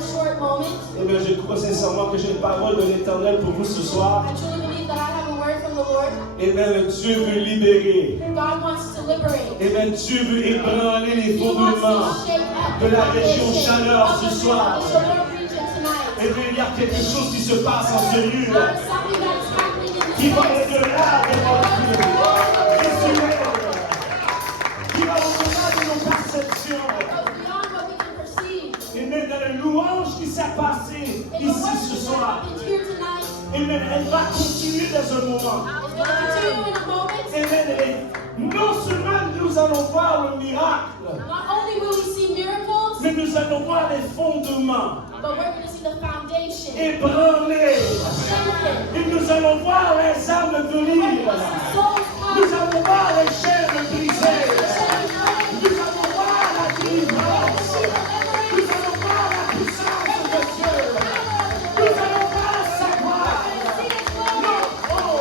short moment. Eh bien, je crois sincèrement que j'ai une parole de l'Éternel pour vous ce soir. I truly believe that I have a word from the Lord. Eh bien, Dieu veut libérer. God wants to liberate. Eh bien, Dieu veut ébranler les He wants fondements to shake up de the la région foundation chaleur of ce the soir. Chaleur region tonight. Eh bien, il y a quelque chose qui se passe en ce lieu, There is something that is happening in qui this va place. au-delà de notre vie, qui s'élève, qui va au-delà de nos perceptions. Goes beyond what we can perceive. Et même dans la louange qui s'est passée And the ici ce worship that soir, happens here tonight et même elle va continuer dans un moment. is going to continue in a moment. Et même, non seulement nous allons voir le miracle, Not only will we see miracles, mais nous allons voir les fondements but we're going to see the foundation ébranlés. shaken. Et nous allons voir les âmes venir. Souls Nous come. allons voir les chaînes brisées. Nous allons voir la délivrance. Nous allons voir la puissance de Dieu. Nous allons voir sa gloire. Non, oh,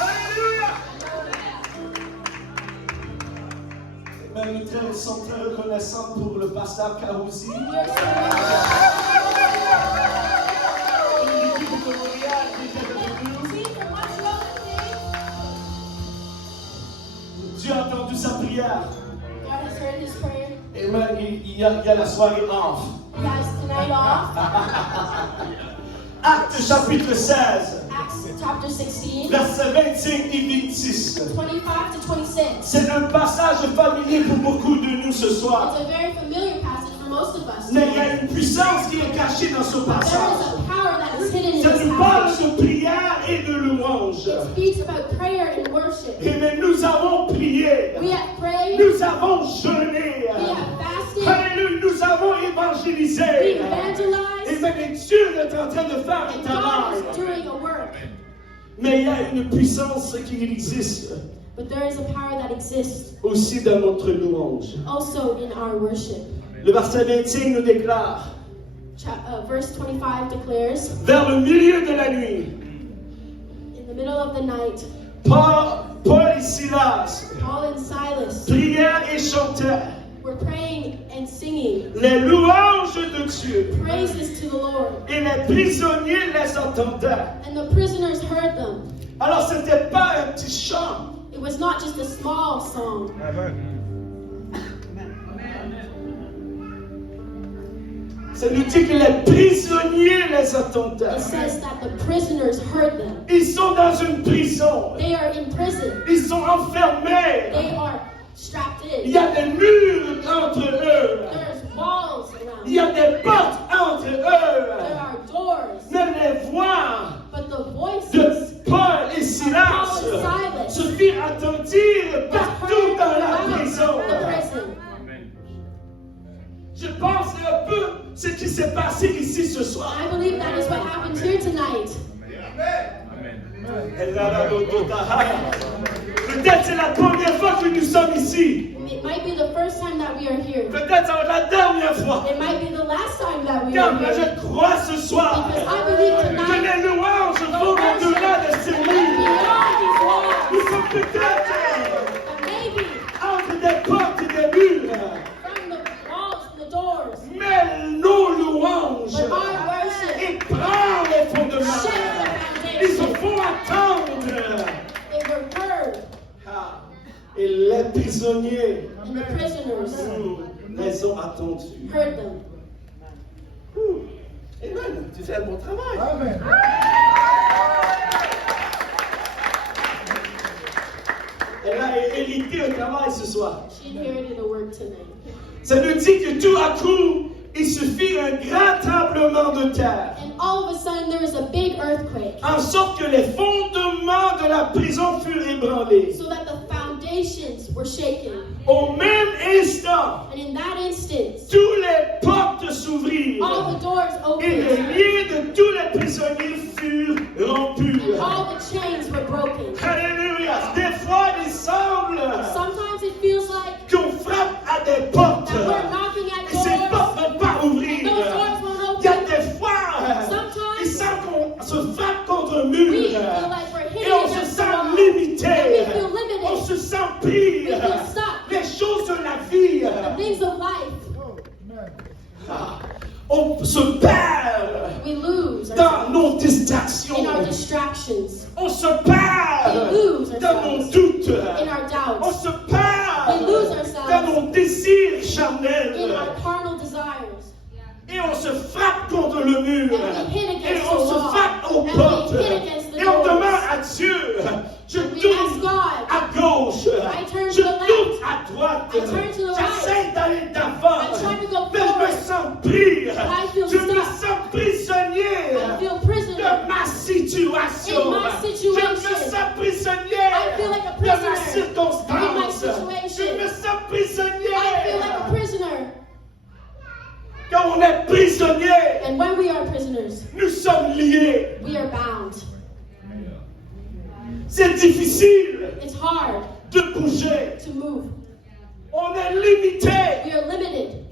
Alléluia. Même nous sommes très reconnaissants pour le pasteur Kaouzi. Dieu a entendu sa prière. God has heard his prayer. Et même, il y a la soirée off. He has tonight off. Acte chapitre 16, Acts chapter 16, versets 25 et 26. 25 to 26. C'est un passage familier pour beaucoup de nous ce soir. It's a very familiar passage for most of us. Mais il y a une puissance qui est cachée dans ce There is passage. a power that is hidden in Ça this nous parle passage. de prière et de louange. It speaks about prayer and worship. Et mais nous avons prié. We have prayed, Nous avons jeûné. we have fasted, Alléluia, nous avons we évangélisé. Et evangelized, même Dieu est en train de faire un and God travail. is doing a work. Mais il y a une puissance qui existe But there is a power that exists aussi dans notre louange. also in our worship. Le verset 25 nous déclare, Verse 25 declares, vers le milieu de la nuit, in the middle of the night, Paul et Silas Paul and Silas prièrent et chantèrent were praying and singing les louanges de Dieu. praises to the Lord. Et les prisonniers les entendaient. And the prisoners heard them. Alors ce n'était pas un petit chant. It was not just a small song. Ça nous dit que les prisonniers les entendaient. It says that the prisoners heard them. Ils sont dans une prison. They are in prison. Ils sont enfermés. They are strapped Il in. y a des murs entre eux. There's walls Il y around. a des portes entre There eux. are doors. Mais les voix But the voices de Paul et Silas se firent entendre partout dans la prison. the prison. Je pense un peu ce qui s'est passé ici ce soir. I believe that is what happens here tonight. Peut-être c'est la première fois que nous sommes ici. It might be the first time that we are here. Peut-être la dernière fois. It might be the last time that we Car are here. je crois ce soir Because I believe que tonight les louanges vont au-delà de ces that murs. beyond these walls, Nous sommes peut-être that maybe entre des portes et des murs. from the walls and the doors, Mais nos louanges but our worship ébranlent les fondements. shake Ils the se foundation. font attendre. They were heard, Et les prisonniers and the prisoners les ont attendus. heard them. Amen. Tu fais un bon travail. Amen. Elle a hérité un travail ce soir. She inherited a work tonight. Ça nous dit que tout à coup, il se fit un grand tremblement de terre, And all of a sudden there was a big earthquake, en sorte que les fondements de la prison furent ébranlés. so that the foundations were shaken. Au même instant, And in that instant, toutes les portes s'ouvrirent all the doors et les opened, liens de tous les prisonniers furent rompus. and all the chains were broken. Alléluia. Des fois, il semble Sometimes it feels like qu'on frappe à des portes that we're knocking at et ces doors, portes ne vont pas and ouvrir. those doors won't Il y a open. des fois, il Sometimes semble qu'on se frappe contre un we mur feel like we're hitting et on se against the sent wall, limité, and we feel on limited. se sent pris On se perd We lose dans ourselves nos in distractions. our distractions, On se perd We lose dans nos ourselves doutes. in our On doubts, se We perd lose ourselves dans nos désirs in charnels. our carnal desires. Et on se frappe contre le mur. And we hit Et against on the se wall. frappe aux And we portes. hit against the Et on doors. demande à Dieu, je And we tourne ask God, à gauche, I turn to je the left. tourne à droite, I turn to the right. j'essaie d'aller d'avant, I try to go mais je me forward. sens pris, I feel je me stuck. sens prisonnier I feel prisoner. de ma situation, In my je situation. me sens prisonnier I feel like a de ma prisoner. circonstance, In my je situation. me sens prisonnier. I feel like a prisoner. Quand on est prisonnier, And when we are prisoners, nous sommes liés. we are bound. C'est difficile It's hard de bouger. to move. On est limité. We are limited.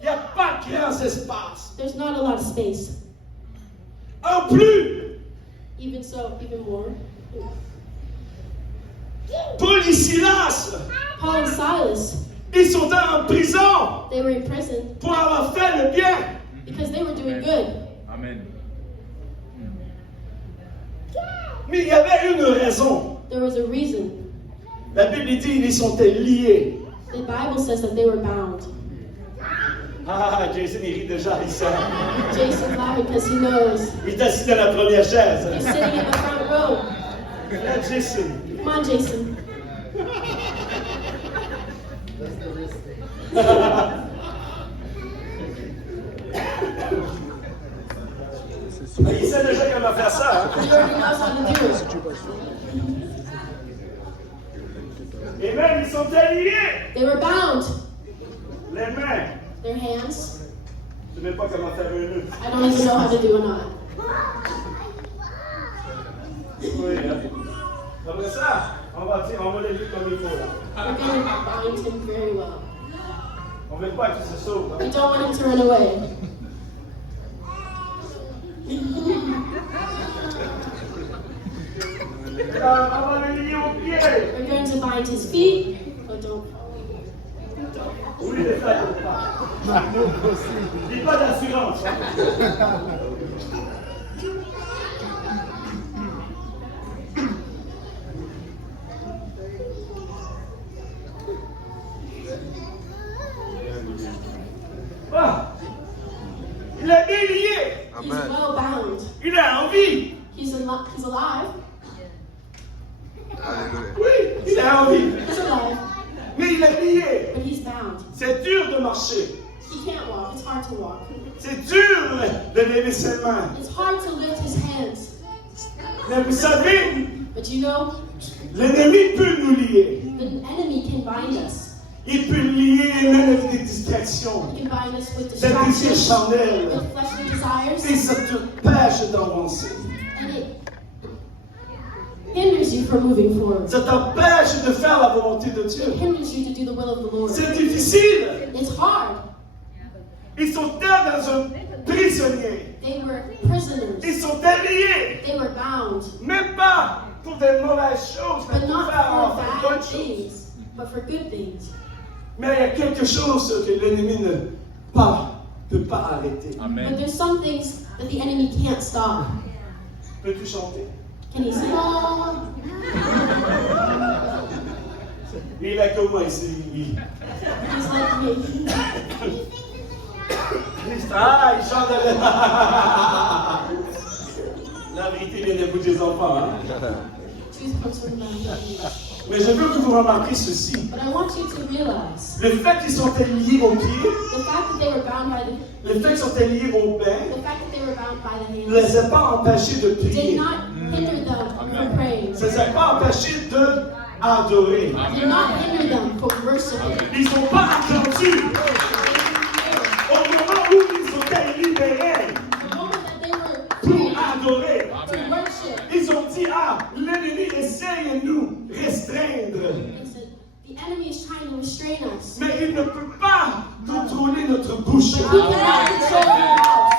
Il n'y a pas de grands espaces. There's not a lot of space. En plus, Even more. Paul et Silas, Paul and Silas, ils sont en prison they were in prison pour avoir fait le bien. because they were doing good. Amen. Mais il y avait une raison. There was a reason. La Bible dit qu'ils sont liés. The Bible says that they were bound. Ah, Jason, il rit déjà, il sait. Jason's laughing because he knows. Il est assis dans la première chaise. He's sitting in the front row. Là, Jason. Come on, Jason. Il sait déjà comment faire ça. Hein? He already knows how to do it. Et même, ils sont liés. They were bound. Les mains. Their hands. Je ne sais pas comment faire un nœud. I don't even know how to do a knot. Oui, hein. Après ça, on va les lier comme il faut. Là. We're going to bind him very well. On ne veut pas qu'il se sauve. Hein. We don't want him to run away. On va le lier aux pieds. We're going to bind his feet. Oh, don't. Oui, les frères, pas. Il n'y a pas d'assurance. Hein. Ah, il est bien lié. He's well bound. Il est en vie. He's alive. Oui, il est en vie. He's alive. Mais il est lié. But he's bound. C'est dur de marcher. He can't walk. It's hard to walk. C'est dur de lever ses mains. It's hard to lift his hands. Mais vous savez, But you know, l'ennemi peut nous lier. the enemy can bind us. Il peut lier même avec des distractions, He can bind us with des désirs distractions, charnels. with fleshly desires, Et ça te pêche d'avancer. and it hinders you from moving forward. Ça t'empêche de faire la volonté de It Dieu. hinders you to do the will of the Lord. C'est difficile. It's hard. Ils sont dans un prisonnier. They were prisoners. Ils sont liés. They were bound. Même pas pour des mauvaises choses, mais But pour not faire for de bad bonnes choses. things, but for good things. Mais il y a quelque chose que l'ennemi ne peut pas arrêter. But Amen. there's some things that the enemy can't stop. Peux-tu chanter? Can he sing? Il est comme moi ici. He's like me. Ah, il chante de la vérité vient des bouts des enfants. Hein? Truth comes from the mouth. Mais je veux que vous remarquiez ceci. But I want you to realize Le fait qu'ils sont liés aux pieds, the fact that they were bound by the le fait qu'ils sont liés aux mains, fact that they were bound by the ne les hands a pas empêchés de did prier. not hinder them from praying. Ça ne les a pas empêchés d'adorer. Did not hinder them from worshiping. Ils ne sont pas attendus au moment où ils sont libérés The moment that they were pour free adorer. to worship, Ils ont dit, ah, l'ennemi essaye de nous restreindre. they said, the enemy is trying to restrain us. Mais il ne peut pas contrôler notre bouche. But he cannot control our mouths.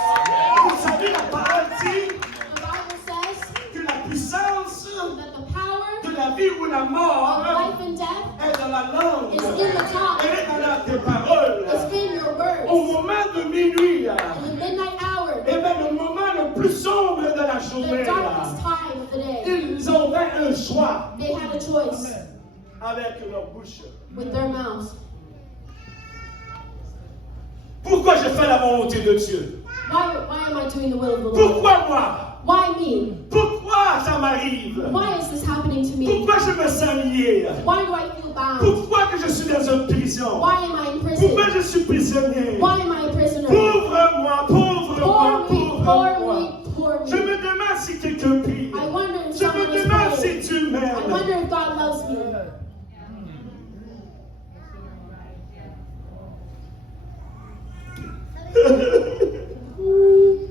Vous savez, la parole dit The Bible says que la puissance that the power de la vie ou la of mort life and death est dans la langue. is in the tongue. Elle est dans tes paroles. It's in your words. Au choice avec leur bouche. with their mouth. Pourquoi je fais la volonté de Dieu? Why am I doing the will of the Lord? Pourquoi moi? Why me? Pourquoi ça m'arrive? Why is this happening to me? Pourquoi je me sens lié? Why do I feel bound? Pourquoi que je suis dans une prison? Why am I in prison? Pourquoi je suis prisonnier? Why am I a prisoner? Pauvre-moi, pauvre-moi, Poor me, pauvre-moi. poor me, poor Je me. me demande si quelqu'un prie. I wonder if Je someone me is demande praying. si tu I m'aimes. wonder if God loves me.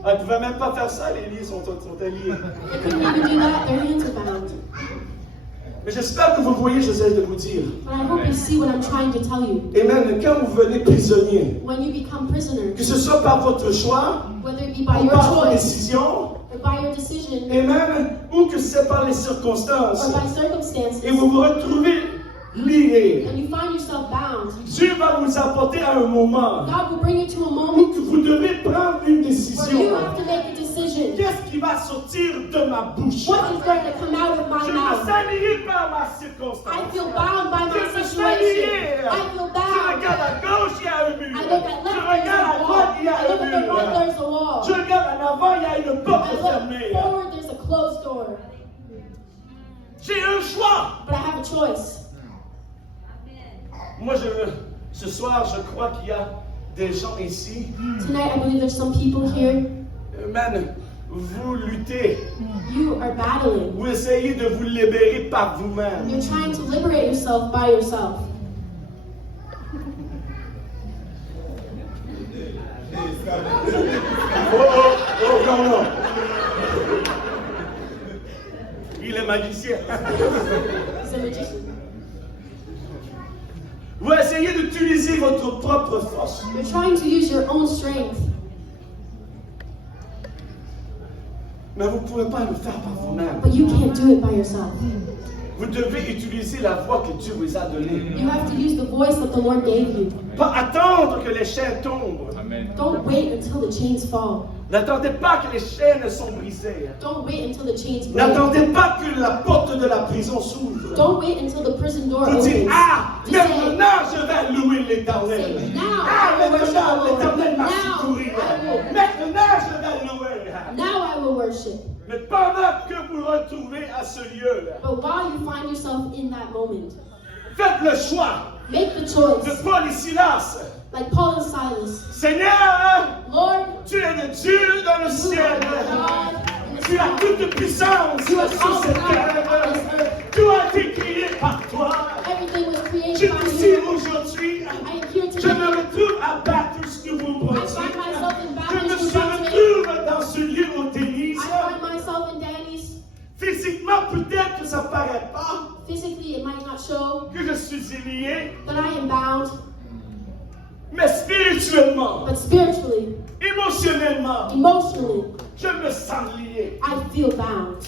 Ah, tu ne pouvais même pas faire ça, les lits sont liés. They couldn't even do that. Their hands are bound. Mais j'espère que vous voyez, j'essaie de vous dire. But I hope you see what I'm trying to tell you. Amen. Quand vous venez prisonnier, When you become prisoners, que ce soit par votre choix, whether it be by ou your par vos choice décisions, or by your decision Amen, ou que c'est par les circonstances, or by circumstances, et vous vous retrouvez lié, and you find yourself bound, Dieu va vous apporter à un moment God will bring you to a où moment que vous devez prendre une where décision. you have to make a decision. Qu'est-ce qui va sortir de ma bouche? What is going to come out of my Je me mouth? sens lié par ma circonstance. I feel bound by Je my me sens situation. lié. I feel Je bound. regarde à gauche, il y a un mur. I look at Je left, regarde à there's a droite, wall. il y a I look un at the right, mur. there's a wall. Je regarde en avant, il y a une porte I look fermée. forward, there's a closed door. J'ai un choix. But I have a choice. Moi, ce soir, je crois qu'il y a des gens ici. Tonight, I believe there's some people here. Amen. Vous luttez. You are battling. Vous essayez de vous libérer par vous-même. You're trying to liberate yourself by yourself. Oh, non. Il est magicien. He's a magician. Vous essayez d'utiliser votre propre force. You're trying to use your own strength. Mais vous ne pouvez pas le faire par vous-même. But you can't do it by yourself. Vous devez utiliser la voix que Dieu vous a donnée. You have to use the voice that the Lord gave you. Pas attendre que les chaînes tombent. Don't wait until the chains fall. N'attendez pas que les chaînes sont brisées. Don't wait until the chains break. N'attendez pas que la porte de la prison s'ouvre. Don't wait until the prison door Vous dites, opens. ah, Just say, maintenant je vais louer l'Éternel. Say, now Ah, I will worship maintenant the Lord. l'Éternel m'a Now secouru. I will. Maintenant je vais louer. Now I will worship. Mais pendant que vous retrouvez à ce lieu, But while you find yourself in that moment, faites le choix make the de choice, Paul et Silas. like Paul and Silas. Seigneur, Lord, tu es le Dieu dans le you ciel. are God in the Tu as sky. toute puissance You have sur all cette power on this terre. earth. Tout a été créé par toi. Everything was Je created suis by ici you. aujourd'hui. I am here Je me today. retrouve à battre ce que vous I produisez. find myself in Je me Baptist Church. retrouve dans ce lieu au tennis. I find myself in Danny's. Physiquement, peut-être que ça ne paraît pas Physically, it might not show que je suis lié, that I am bound, mais spirituellement, but spiritually, émotionnellement, emotionally, je me sens lié. I feel bound.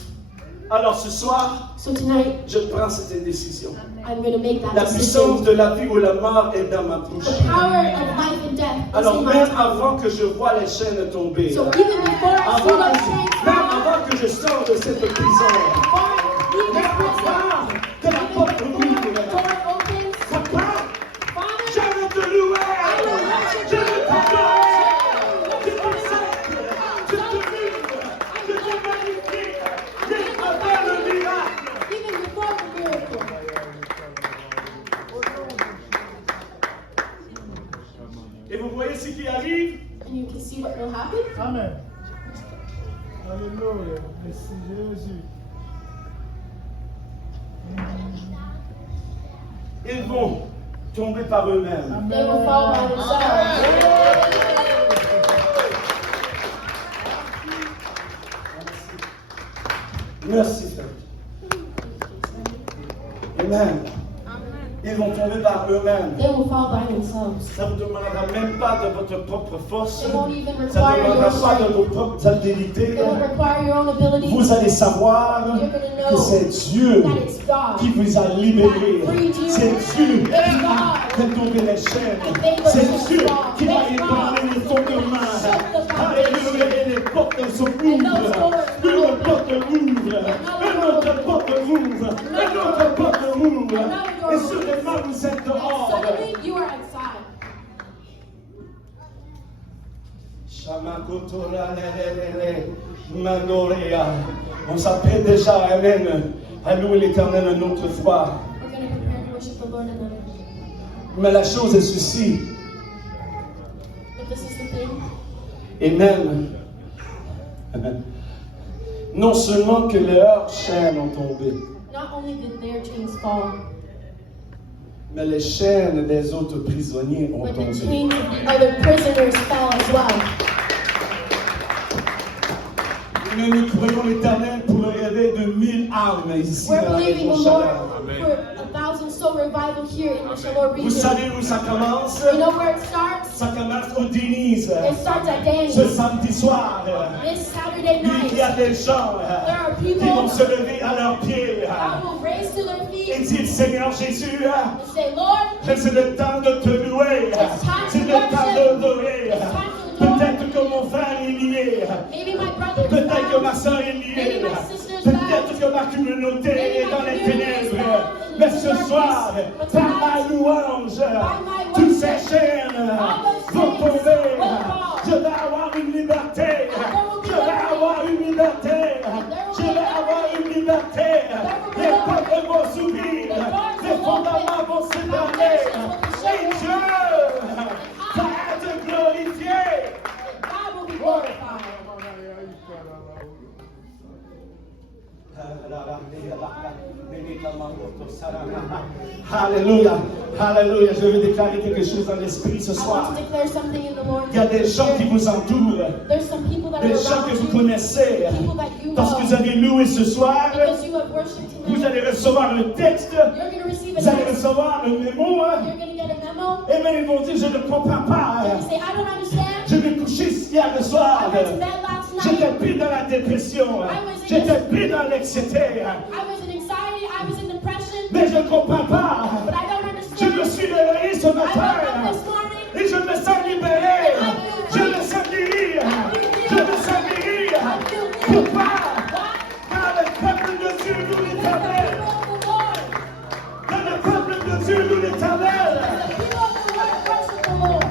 Alors ce soir, So tonight, je prends cette décision. I'm going to make that La puissance decision. de la vie ou la mort est dans ma bouche. The power of life and death is Alors in my même tongue. avant que je vois les chaînes tomber, So even before I see those chains même fall, avant que je sors de cette prison, before I leave même this prison, avant que la even porte before the ouvre, door opens, Papa, Father, je veux te louer, I will worship je you. veux t'adorer, je t'exalte, je te loue, je te magnifie, même avant le miracle. Even before the miracle. Et vous voyez ce qui arrive? And you can see what will happen. Amen. Alléluia. Merci Jésus. Ils vont tomber par eux-mêmes. They will fall by themselves. Merci, Frère. Amen. Ils vont tomber par eux-mêmes. They will fall by themselves. Ça ne vous demandera même pas de votre propre force. It won't even Ça ne require demandera your pas de strength. vos propres habiletés. It will require your own ability. Vous allez savoir You're going to que know c'est Dieu that it's God. qui vous a libéré. C'est Dieu qui It's va God. faire tomber les chaînes. And they will C'est just Dieu fall. qui va It's ébranler God. les fondements. Shut the foundation. Alléluia. Et les portes se And those ouvrent. doors Une open. porte ouvre. Une autre porte ouvre. Une autre porte s'ouvre. Another door Et opens. soudainement, vous êtes And dehors. suddenly you are outside. Shamakotora lelelele, Mandorea. On s'apprête déjà, Amen, à louer l'Éternel une autre fois. We're going to prepare to worship the Lord another. Mais la chose est ceci, But this is the thing. et même, non seulement que leurs chaînes ont tombé, Not only did their chains fall, mais les chaînes des autres prisonniers ont but the tombé. chains of the other prisoners fell as well. Mais nous croyons l'Éternel pour le réveil de 1000 âmes ici We're dans la believing région the Lord Chaleur. for 1,000 soul revival here in the Shalor Vous region. savez où ça commence? You know where it starts? Ça commence au Denise. It starts at Ce Danny's. samedi soir, This Saturday il y a night, des gens there are qui vont people se lever à leurs pieds that will raise to their et feet dire, Seigneur Jésus, and say, Lord, c'est le temps de te louer, c'est le temps d'adorer. Peut-être que mon frère est lié, maybe my brother is peut-être que ma bound, soeur est liée, maybe my sister's peut-être bound, que ma communauté est dans les ténèbres. Mais ce soir, par ma louange, toutes ces chaînes vont tomber. Je vais avoir une liberté. Je vais avoir une liberté. Je vais avoir une liberté. Les portes vont s'ouvrir. Les fondements vont s'établir. Et Dieu va être glorifié. God will be glorified. Alléluia, alléluia. Je veux déclarer quelque chose dans l'esprit ce I want soir. to declare something in the Lord. Il y a des gens qui vous entourent, There's some people that are des gens que around vous you, connaissez. people that you Parce que vous know, avez loué ce soir, because you have worshipped vous tonight. allez recevoir le texte, You're going to receive a vous allez text. recevoir le mémo. You're going to get a memo. Et bien ils vont dire, je ne comprends pas. You say, I don't understand. Je vais coucher hier le soir. I went to bed last J'étais night. pris dans la dépression. J'étais pris dans l'excité. I was in anxiety. I was in depression. Mais je ne comprends pas. But I don't Je understand. me suis réveillé ce I woke matin. up this morning. Et je me sens libéré. Je me sens guéri. Je me sens guéri. Pourquoi? Car le peuple de Dieu loue The l'Éternel. people of the Lord. Car le peuple de Dieu loue l'Éternel. The people of the Lord worship the Lord.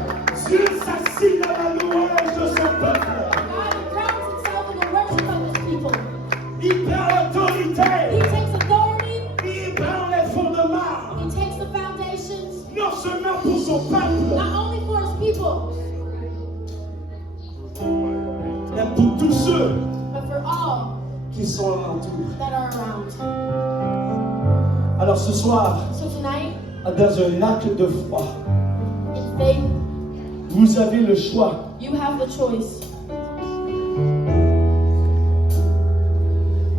Dieu s'assied dans la louange de son peuple. God crowns himself in the worship of his people. Il prend He l'autorité. takes authority. Il prend les fondements. He takes the foundations. Non seulement pour son peuple, Not only for his people, mais pour tous ceux but for all qui sont alentour. that are around. Alors ce soir, So tonight, dans un acte de foi, in faith, vous avez le choix. you have the choice.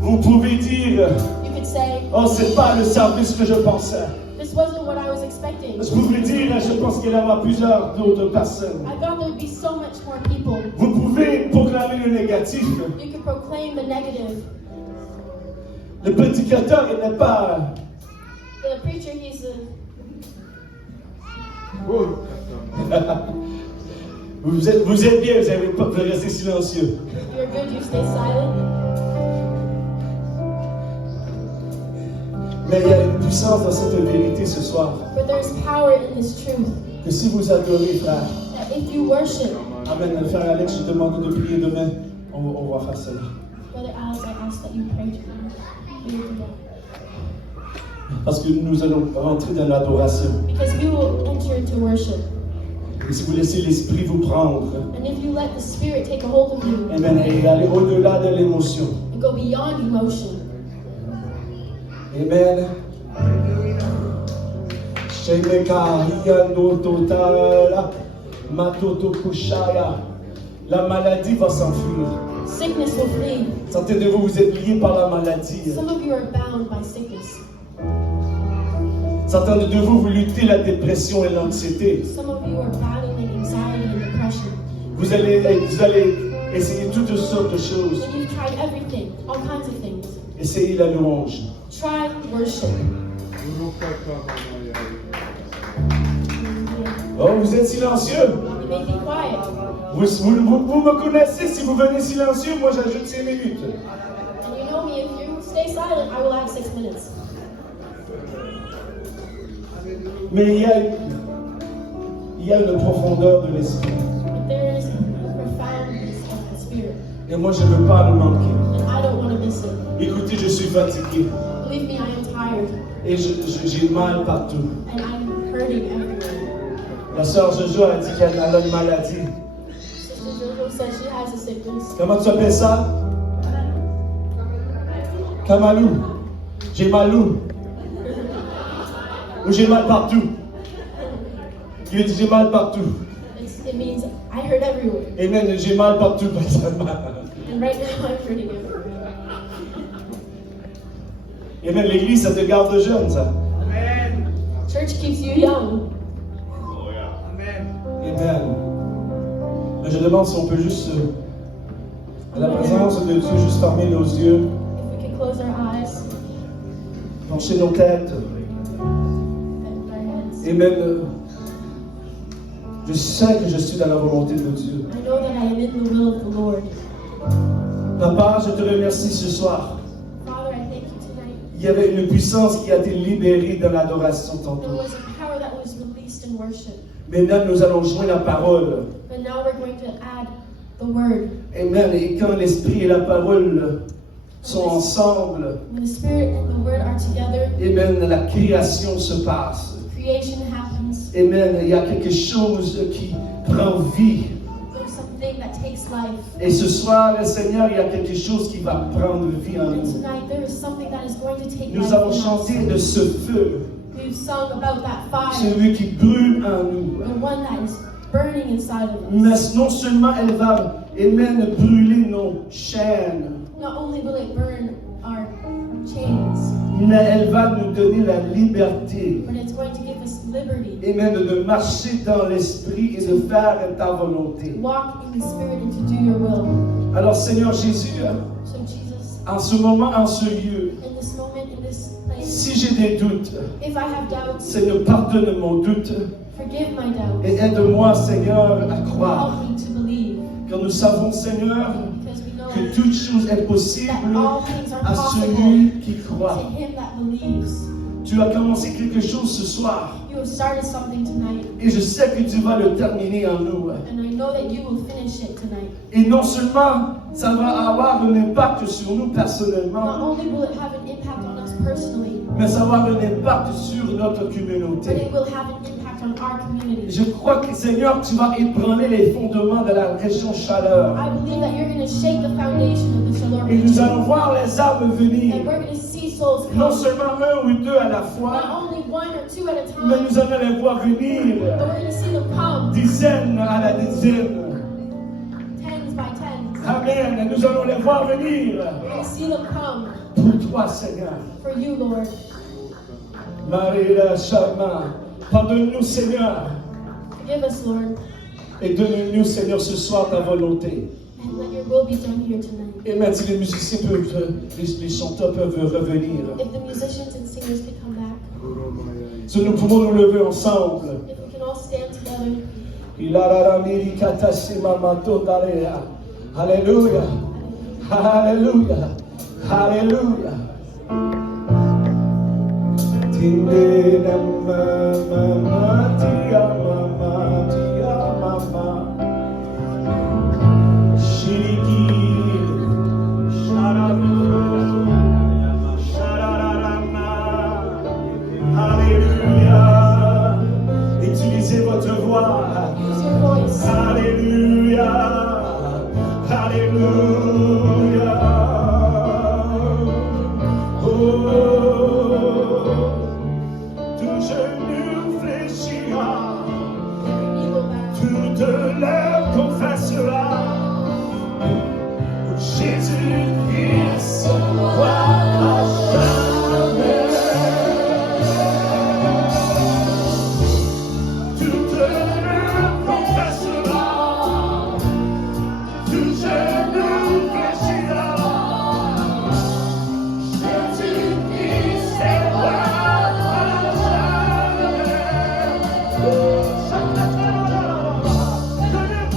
Vous pouvez dire, You could say, oh, c'est pas le service que je pensais. this wasn't what I was expecting. Vous pouvez dire, je pense qu'il y aura plusieurs d'autres personnes. I thought there would be so much more people. Vous pouvez proclamer le négatif. You could proclaim the negative. Le prédicateur, il n'est pas... The preacher, he's a, Vous êtes bien, vous n'avez pas de rester silencieux. you're good, you stay silent. Mais il y a une puissance dans cette vérité ce soir. But there's power in this truth. Que si vous adorez, frère, That if you worship, Amen, frère Alex, je te demande de prier demain. On va faire cela. Brother Alex, I ask that you pray to him. We will do that. Parce que nous allons rentrer dans l'adoration. Because we will enter into worship. Et si vous laissez l'esprit vous prendre, And if you let the Spirit take a hold of you Amen, et aller au-delà de l'émotion. and go beyond emotion, Amen. La maladie va s'enfuir. sickness will flee. Certains de vous, vous êtes liés par la maladie. Some of you are bound by sickness. Certains de vous, vous luttez la dépression et l'anxiété. Some of you are battling anxiety and depression. Vous allez essayer toutes sortes de choses. And you've tried everything, all kinds of things. Essayez la louange. Try worship. Oh, vous êtes silencieux. You may be quiet. Vous me connaissez, si vous venez silencieux, moi j'ajoute 5 minutes. And you know me, if you stay silent, I will add 6 minutes. Mais il y a une profondeur de l'esprit. But there is a profoundness of the Spirit. Et moi, je ne veux pas le manquer. And I don't want to miss it. Écoutez, je suis fatigué. Believe me, I am tired. Et j'ai mal partout. And I'm hurting everywhere. La sœur Jojo a dit qu'elle a une maladie. Sister Jojo said she has a sickness. Comment tu appelles ça? Kamalou. J'ai mal où? Ou j'ai mal partout? Il dit j'ai mal partout. It means I hurt everywhere. Amen, j'ai mal partout. And right now I'm hurting everywhere. Amen, l'église, ça te garde jeune, ça. Church keeps you young. Amen. Mais je demande si on peut juste, à la présence de Dieu, juste fermer nos yeux, If we can close our eyes pencher nos têtes. and our heads. Amen. Je sais que je suis dans la volonté de Dieu. I know that I am in the will of the Lord. Papa, je te remercie ce soir. Father, I thank you tonight. Il y avait une puissance qui a été libérée dans l'adoration There tantôt. was a power that was released in worship. Maintenant, nous allons joindre la parole. But now we're going to add the word. Amen. Et quand l'esprit et la parole sont ensemble, When the Spirit and the word are together, Amen, la création se passe. creation happens. Amen. Il y a quelque chose qui prend vie. There's something that takes life. Et ce soir, Seigneur, il y a quelque chose qui va prendre vie en And nous. tonight there is something that is going to take Nous life avons in us. chanté de ce feu, We've sung about that fire, celui qui brûle en nous. the one that is burning inside of us. Mais non seulement elle va, Amen, brûler nos chaînes, Not only will it burn our chains, mais elle va nous donner la liberté, but it's going to give us liberty. Amen, de marcher dans l'esprit et de faire ta volonté. Walk in the Spirit and to do your will. Alors Seigneur Jésus, So Jesus, en ce moment, en ce lieu, in this moment, in this place, si j'ai des doutes, if I have doubts, Seigneur, pardonne mon doute forgive my doubts. et aide-moi, Seigneur, à croire. Help me to believe, Car nous savons, Seigneur, because we know que toute chose est possible that all things are à possible celui qui to croit. him that believes. Tu as commencé quelque chose ce soir You have started something tonight, et je sais que tu vas le terminer en nous. and I know that you will finish it tonight. Et non seulement ça va avoir un impact sur nous Not personnellement, only will it have an impact on us personally, mais ça va avoir un impact sur notre but communauté. it will have an impact on our community. Je crois que Seigneur, tu vas ébranler les fondements de la région chaleur. I believe that you're going to shake the foundation of the Shalom Et nous region, allons voir les âmes venir, and we're going to see souls non come. seulement un ou deux à la Not fois, only one or two at a mais time, nous allons les voir venir, but we're going to see them come, dizaines à la dizaine. tens by tens. Amen. Nous allons les voir venir We're going to see them come pour toi, Seigneur. for you, Lord. Marie Chama, pardonne-nous, Seigneur, Forgive us, Lord, et donne-nous, Seigneur, ce soir ta volonté. and let your will be done here tonight. Et maintenant, les musiciens peuvent, les chanteurs peuvent revenir. If the musicians and singers could come back, Si nous pouvons nous lever ensemble. if we can all stand together. Alléluia. Alléluia. Alléluia. Tinde na mama tia mama. Shiki Alléluia. Utilisez votre voix. Use your voice. Alléluia. Alléluia. Oh, tout genou fléchira, Every knee will bow. toute lèvre confessera. Jésus-Christ, roi à jamais. Toute lèvre confessera, tout genou fléchira. Jésus-Christ est roi à jamais. Donnez-moi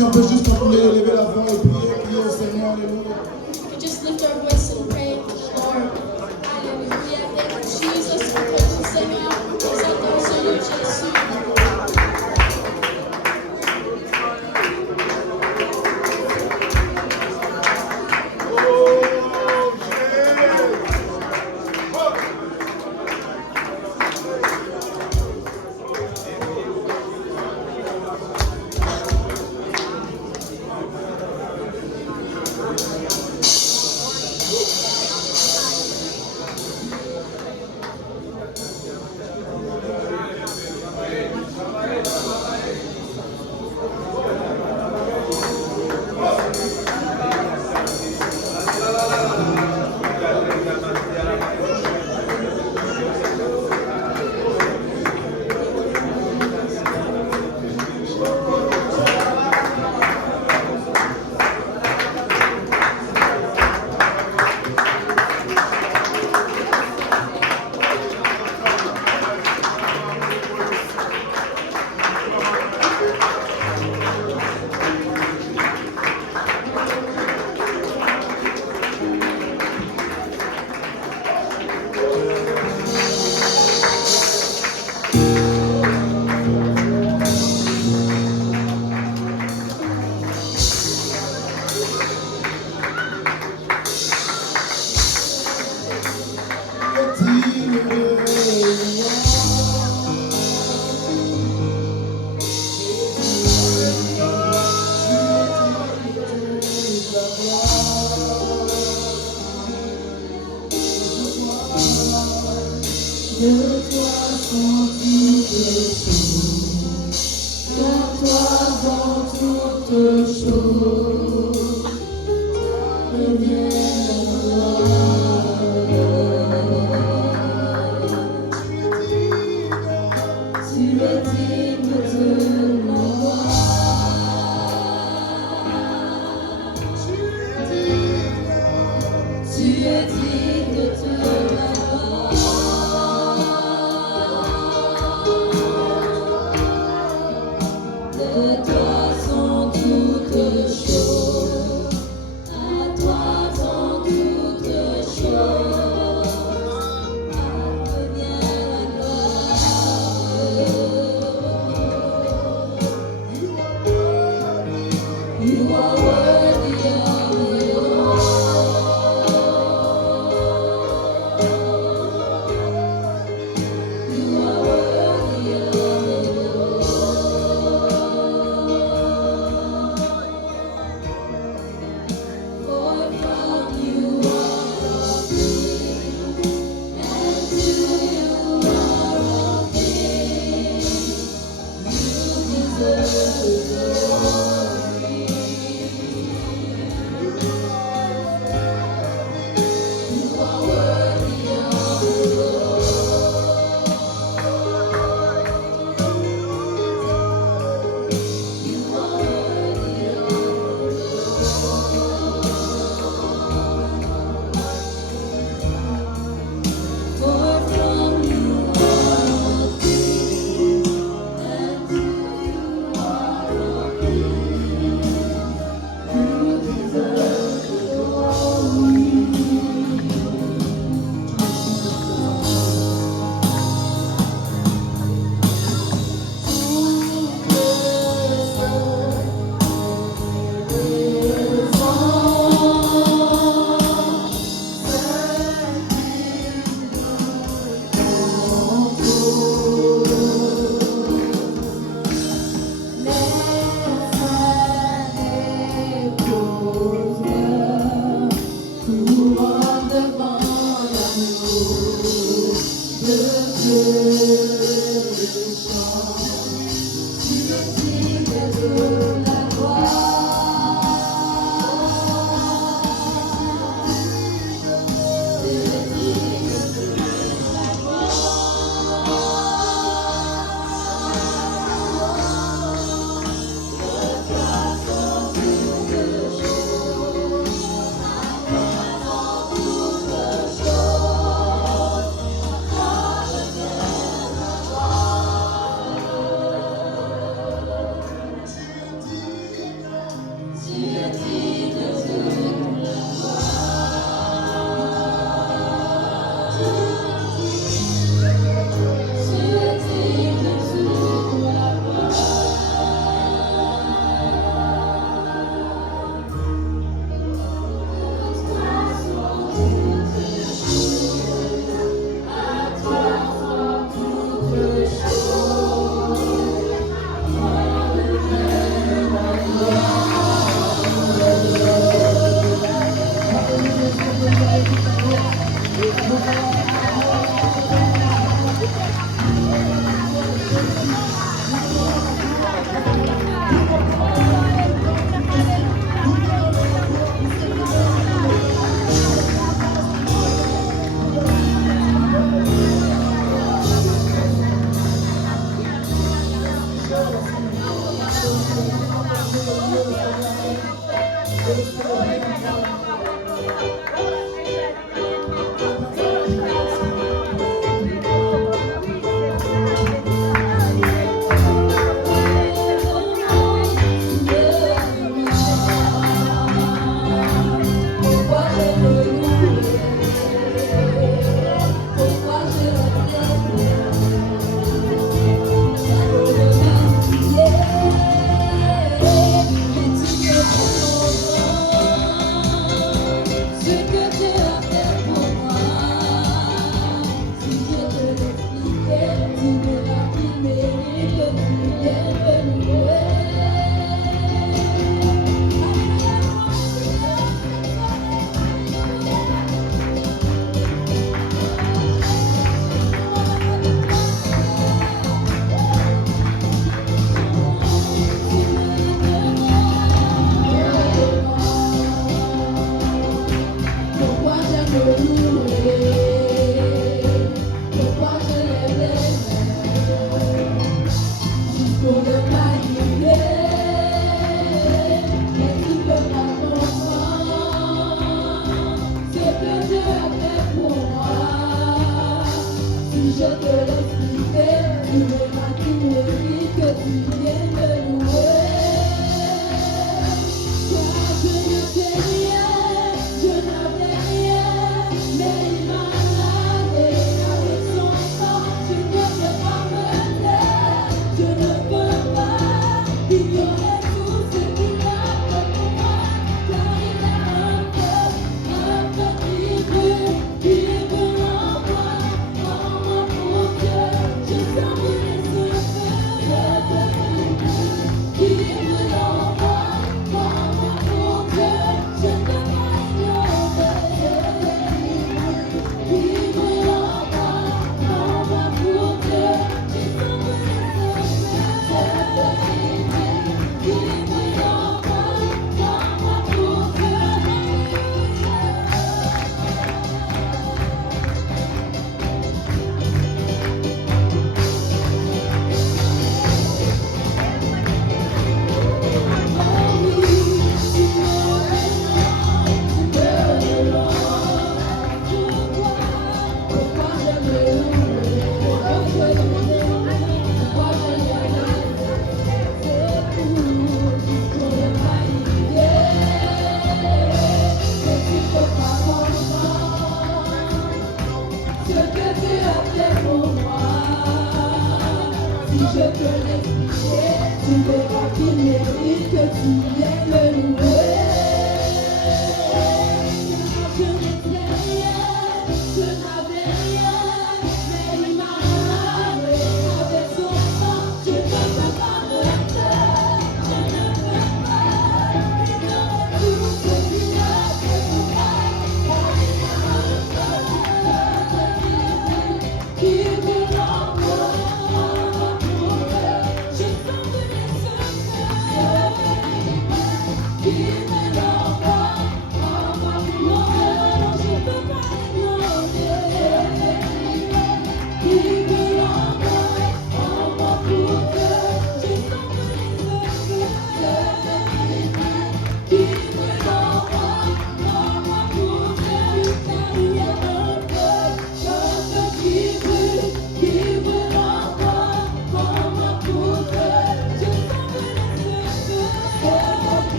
Si on peut juste continuer de lever la voix et prier, prier au Seigneur, alléluia. We just lift our voice and pray, Lord. Alléluia. Thank you, Jesus. Merci, Seigneur. Nous adorons Seigneur Jésus.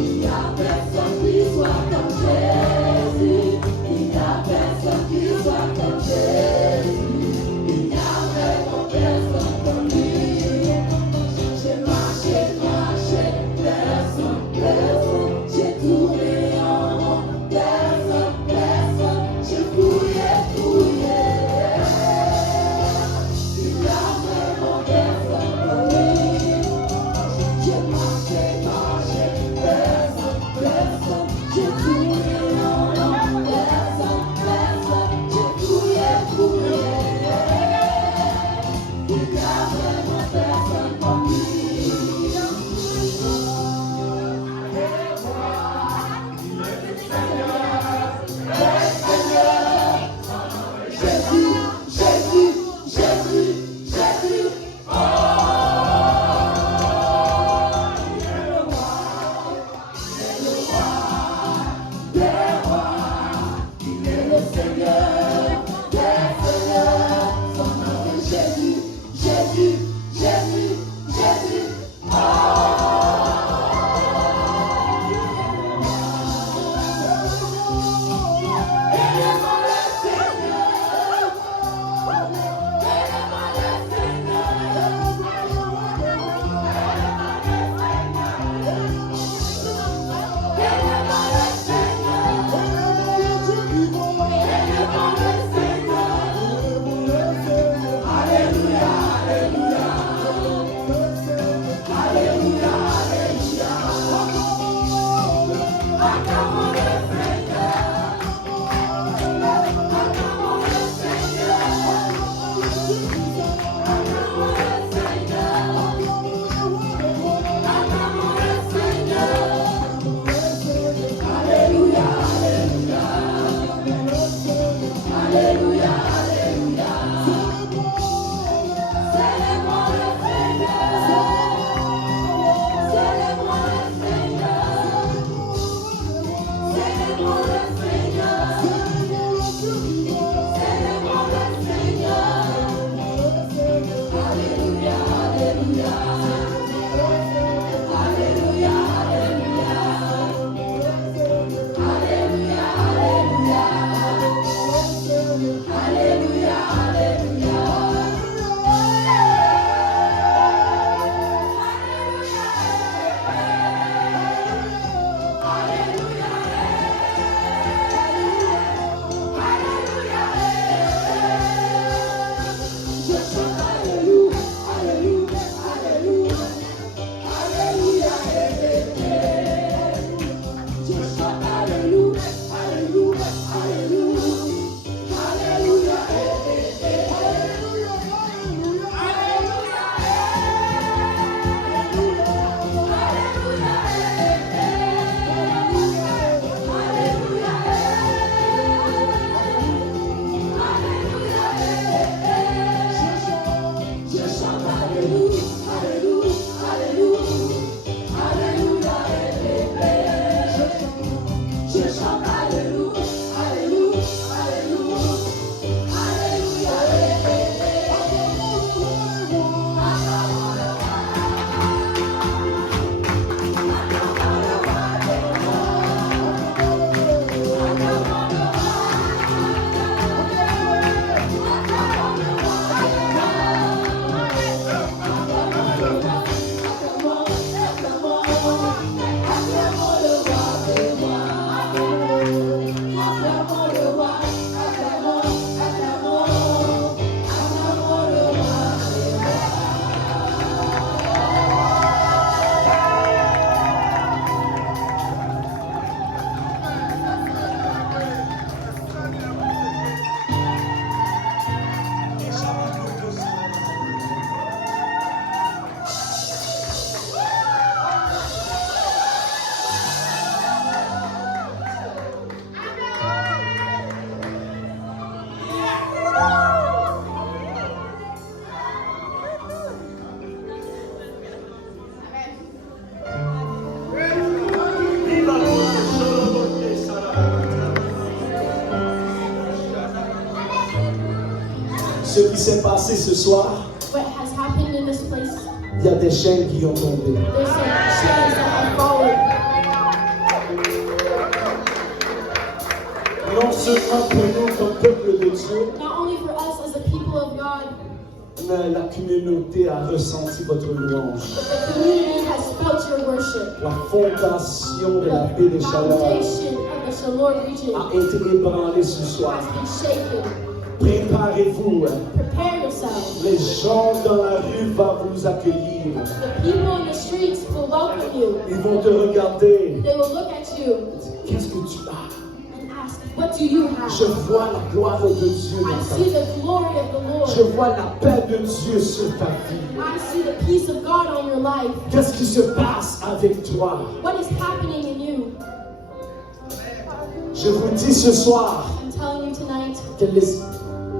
Il Ce qui s'est passé ce soir, What has happened in this place, il y a des chaînes qui ont tombé. there's some chains that have fallen. Non seulement pour nous comme peuple de Dieu, Not only for us as the people of God, mais la communauté a ressenti votre louange. but the community has felt your worship. La fondation de la paix des The chaleurs foundation of the Shalom region a été ébranlée ce soir. has been shaken. Préparez-vous. Prepare yourself. Les gens dans la rue vont vous accueillir. The people in the streets will welcome you. Ils vont te regarder. They will look at you Qu'est-ce que tu as? and ask, what do you Je have? vois la gloire de Dieu I dans ta see vie. the glory of the Je Lord. vois la paix de Dieu sur ta vie. I see the peace of God on your life. Qu'est-ce qui se passe avec toi? What is happening in you? Je vous dis ce soir I'm telling you tonight, que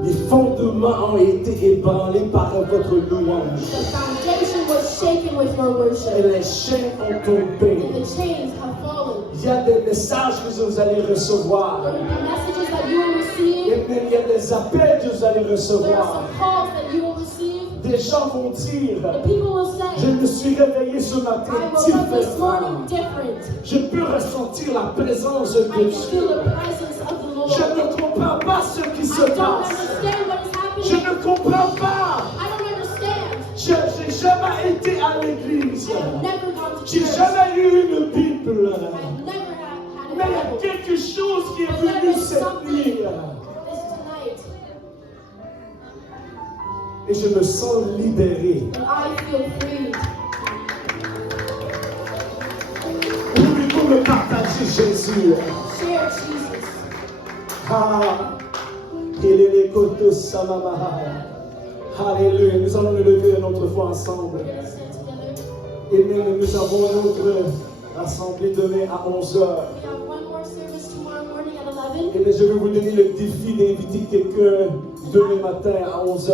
les fondements ont été ébranlés par votre louange. the foundation was shaken with your Et worship. les chaînes ont tombé. And the chains have fallen. Il y a des messages que vous allez recevoir. There will be messages that you will receive. Et même il y a des appels que vous allez There are recevoir. some calls that you will receive. Des gens vont dire, The people will je say, me suis réveillé ce matin I woke up this différent. morning different. Je peux ressentir la présence de I can Dieu. feel the presence of the Lord. Je ne comprends pas ce qui se I don't passe. understand what is Je happening. ne comprends pas. I don't understand. Je n'ai jamais été à l'église. I've never gone to J'ai church. jamais eu une Bible. I've never had Mais il y a a Bible. quelque chose qui est venu cette nuit. This tonight, Et je me sens libéré. and I feel free. Pouvez-vous me partager Jésus? Share Jesus. Ah, il est les kotos samamaha. Alléluia. Nous allons nous lever une autre fois ensemble. Let's stand together. Et même nous avons notre assemblée demain à 11h. We have one more service tomorrow morning at 11. Et bien, je vais vous donner le défi d'inviter quelqu'un demain matin à 11h.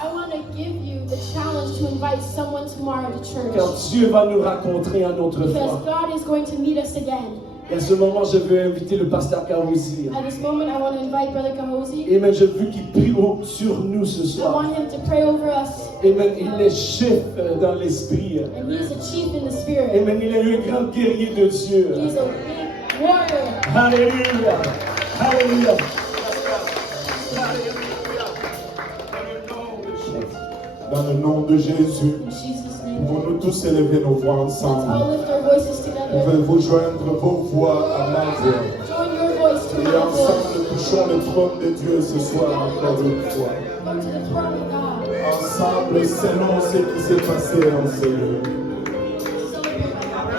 I want to give you the challenge to invite someone tomorrow to Car church. Dieu va nous rencontrer à notre Because fois. God is going to meet us again. Et à ce moment, je veux inviter le pasteur Kaouzi. At this moment, I want to invite Brother Kahozi. Amen. Je veux qu'il prie sur nous ce I soir. want him to pray over us. Amen. Il est chef dans l'esprit. And he is a chief in the spirit. Amen. Il est le grand guerrier de Dieu. He is a big warrior. Alléluia. Alléluia. Dans le nom de Jésus, In Jesus' name. pouvons-nous tous élever nos voix Let's ensemble. all lift our voices together. Pouvez-vous joindre vos voix à ma voix. Join your voice to Et my voice. ensemble, touchons le trône de Dieu ce soir encore une fois. Go to the throne of God. Ensemble, selon ce qui s'est passé en Seigneur.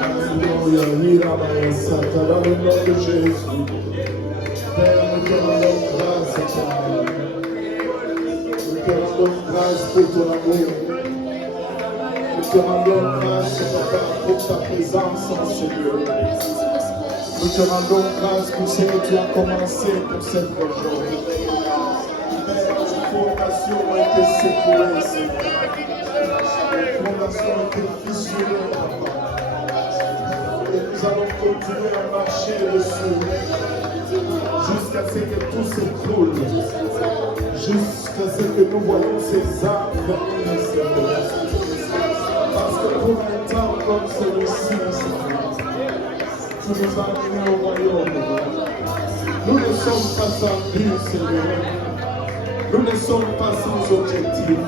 Alléluia. Hiramaya Sata, dans le nom de Jésus. Père, nous te rendons grâce, Seigneur. Nous te rendons grâce pour ton amour. Nous te rendons grâce, Papa, pour ta présence en Seigneur. Presence in this place. Nous te rendons grâce pour ce que tu as commencé pour cette journée. Père, les fondations ont été secouées, Seigneur. Les fondations ont été fissurées, Papa. Et nous allons continuer à marcher dessus jusqu'à ce que tout s'écroule. Jusqu'à ce que nous voyons ces âmes venir, Seigneur. Parce que pour un temps comme celui-ci, Seigneur, tu nous as amenés au royaume. Nous ne sommes pas sans but, Seigneur. Nous ne sommes pas sans objectif.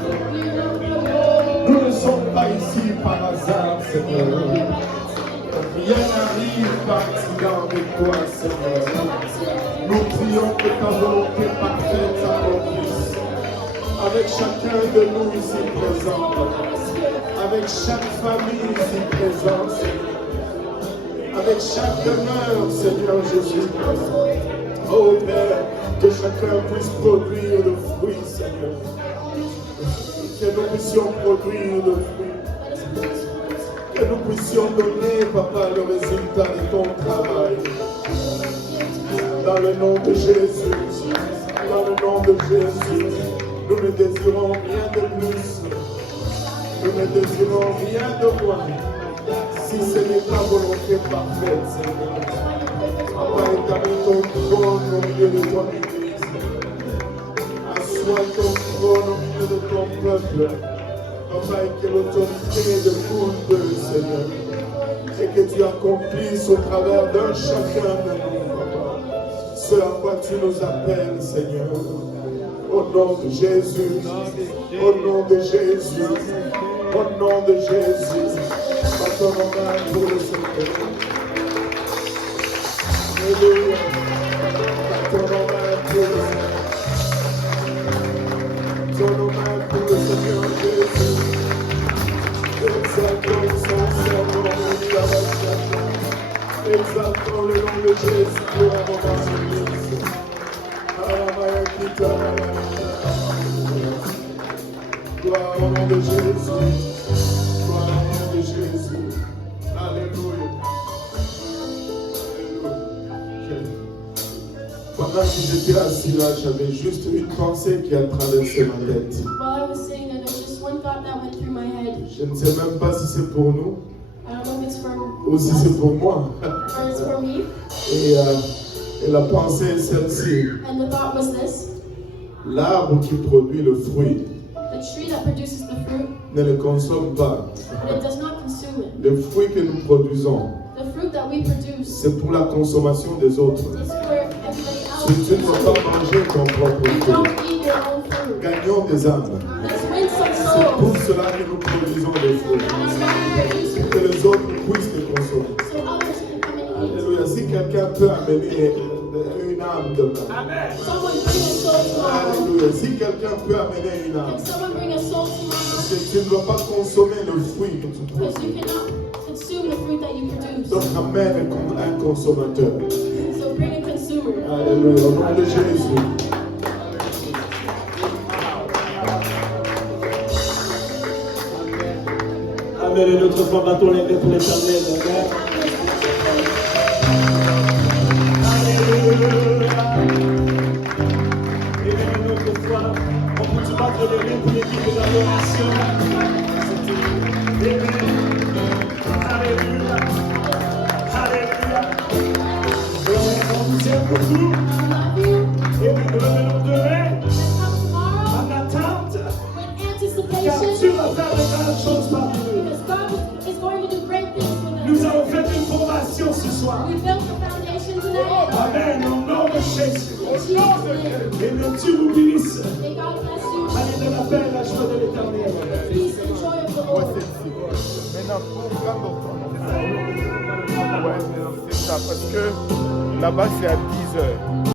Nous ne sommes pas ici par hasard, Seigneur. Rien n'arrive par accident avec toi, Seigneur. Nous prions que ta volonté parfaite s'accomplisse. Avec chacun de nous ici présents. Avec chaque famille ici présente. Avec chaque demeure, Seigneur Jésus. Oh Père, que chacun puisse produire le fruit, Seigneur. Que nous puissions produire le fruit. Que nous puissions donner, Papa, le résultat de ton travail. Dans le nom de Jésus. Dans le nom de Jésus. Nous ne désirons rien de plus. Nous ne désirons rien de moins. Si ce n'est ta volonté parfaite, Seigneur. Papa, établis ton trône au milieu de ton Église. Assois ton trône au milieu de ton peuple. Papa, et que l'autorité de coule, Seigneur. Et que tu accomplisses au travers d'un chacun de nous, Papa. Ce à quoi tu nous appelles, Seigneur. Au nom de Jésus. Au nom de Jésus. Au nom de Jésus. Battons nos mains pour le Seigneur. Alléluia. Battons nos mains pour le Seigneur. Battons nos mains pour le Seigneur Jésus. Exaltons son nom, exaltons le nom de Jésus pour la remercie. Gloire au nom de Jésus. Gloire au nom de Jésus. Alléluia. Alléluia. Pendant que j'étais assis là, j'avais juste une pensée qui a traversé ma tête. While I was saying that, there's just one thought that went through my head. Je ne sais même pas si c'est pour nous I don't know if it's for ou si c'est pour moi. or it's for me. Et la pensée est celle-ci. And the thought was this: L'arbre qui produit le fruit the tree that produces the fruit, ne le consomme pas. but it does not consume it. Le fruit que nous produisons, The fruit that we produce c'est pour la consommation des autres. is for everybody Si else. tu ne vas pas manger ton propre You fruit, don't eat your own fruit. gagnons des âmes. Let's win some C'est souls. pour cela que nous produisons des fruits. That's why we produce Pour it. que les autres puissent les consommer. So others can come and eat. Alléluia. Si quelqu'un peut amener une âme demain. Someone bring a soul tomorrow. Alléluia. Si quelqu'un peut amener une âme. Can someone bring a soul tomorrow? Parce que tu ne dois pas consommer le fruit que tu Because you produis. cannot consume the fruit that you produce. Donc amène un consommateur. So bring a consumer. Alléluia. Au nom de Jésus. Amen. Et notre foi, battons les mains pour l'éternel. Amen. Alléluia. Et une autre fois, on peut se battre les mains pour l'équipe de l'adoration. Amen. Alléluia. Alléluia. Dieu va faire de grandes choses parmi nous. Because God is going to do great things with Nous us. avons fait une fondation ce soir. We built the foundation tonight. Amen. Au nom de Jésus. In Jesus' name. Et que Dieu vous bénisse. May God bless you. Allez dans la paix et la joie de l'Éternel. Peace and joy of the Lord. Maintenant, pour quand ouais, c'est ça, parce que là-bas c'est à 10 heures.